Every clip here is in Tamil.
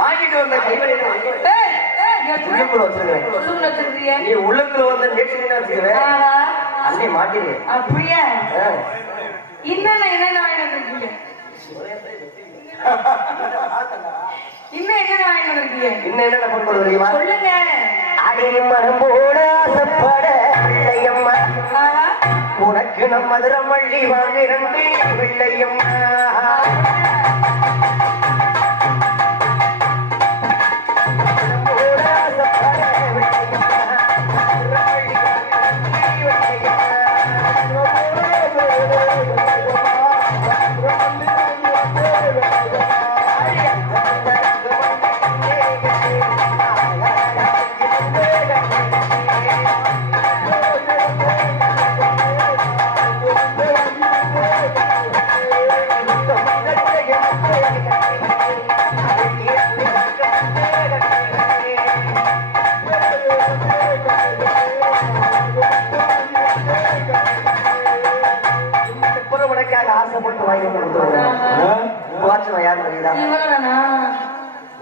வாங்கிட்டு வந்த கைவழியில உள்ளுக்குள்ள வச்சிருக்கேன். நீ உள்ளுக்குள்ள வந்து நேற்று வச்சுக்கிறேன். அன்னை மாட்டிடு. அப்படியே இன்னும் என்னென்ன வாங்கிட்டு வந்திருக்கீங்க? இன்னும் என்னென்ன வாங்கிட்டு வந்திருக்கீங்க? இன்னும் என்னென்ன கொண்டு வருவீங்க சொல்லுங்க. அடியை மனம்போட ஆசைப்பட வெள்ளையம்மா, உனக்கு நம் மதுரை மல்லி வாங்கிரண்டு வெள்ளையம்மா.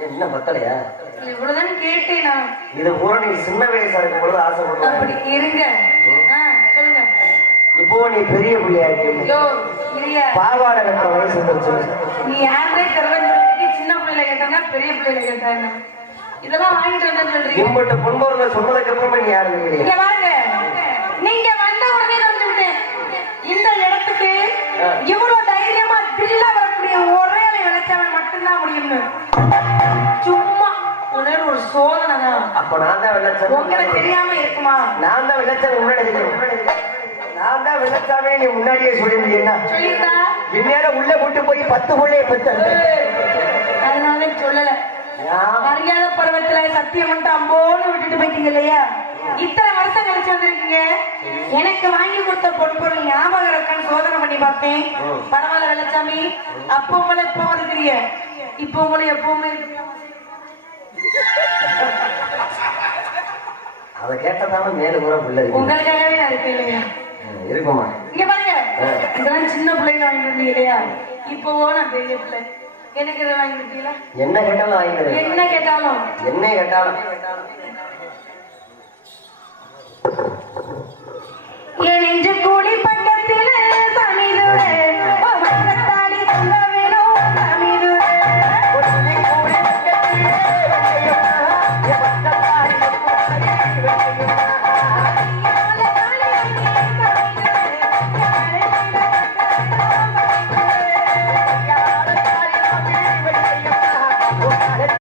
என்ன பத்தலையா? இவ்வளவுதான் கேட்டேனா? இது கூட நீ சின்ன வயசா இருக்கும் பொழுது ஆசைப்படுற. அப்படி இருங்க. சொல்லுங்க. இப்போ நீ பெரிய பிள்ளையா பாவாடை கட்ட வயசு வந்துருச்சு. நீ யாரே தெரிஞ்சு சின்ன பிள்ளைல கேட்டானா பெரிய பிள்ளைல கேட்டாங்க. இதெல்லாம் வாங்கிட்டு வந்தேன்னு சொல்றீங்க. உங்கள்கிட்ட பொன்பொருளை சொன்னதுக்கு அப்புறமா நீ யாரும் இங்க பாருங்க, நீங்க வந்த உடனே வந்து விட்டேன். இந்த இடத்துக்கு இவ்வளவு தைரியமா தில்ல வரக்கூடிய ஒரே விளைச்சவன் மட்டும்தான் முடியும்னு சும்மா ஒரு சோதனை தான். அப்ப நான் தான் விளைச்சல். உங்களுக்கு தெரியாம இருக்குமா? நான் தான் விளைச்சல் முன்னாடி, நான் தான் விளைச்சாவே நீ முன்னாடியே சொல்லிருந்தீங்கன்னா சொல்லிருந்தா இந்நேரம் உள்ள கூட்டு போய் 10 பிள்ளைய பெற்ற. அதனால சொல்லல. அறியாத பருவத்துல சத்தியம் மட்டும் அம்போன்னு விட்டுட்டு போயிட்டீங்க இல்லையா? இத்தனை வருஷம் கழிச்சு வந்திருக்கீங்க. எனக்கு வாங்கி கொடுத்த பொன்பொருள் ஞாபகம் இருக்கான்னு சோதனை பண்ணி பார்த்தேன். பரவாயில்ல வெள்ளச்சாமி, அப்போ உங்களை எப்போ இருக்கிறீங்க, இப்போ உங்களை எப்பவுமே அதை கேட்டதாம மேல கூட பிள்ளை உங்களுக்காகவே நான் இருக்கேன் இல்லையா? இருக்குமா? இங்க பாருங்க, இதெல்லாம் சின்ன பிள்ளைங்க வாங்கிட்டு இருந்தீங்க இல்லையா? இப்போவோ நான் பெரிய பிள்ளை. எனக்கு இதை வாங்கி கொடுத்தீங்களா? என்ன கேட்டாலும் வாங்கிக்கிறேன். என்ன கேட்டாலும் என்ன கேட்டாலும் என் நெஞ்சு கூலி பக்கத்தில் தமிழோட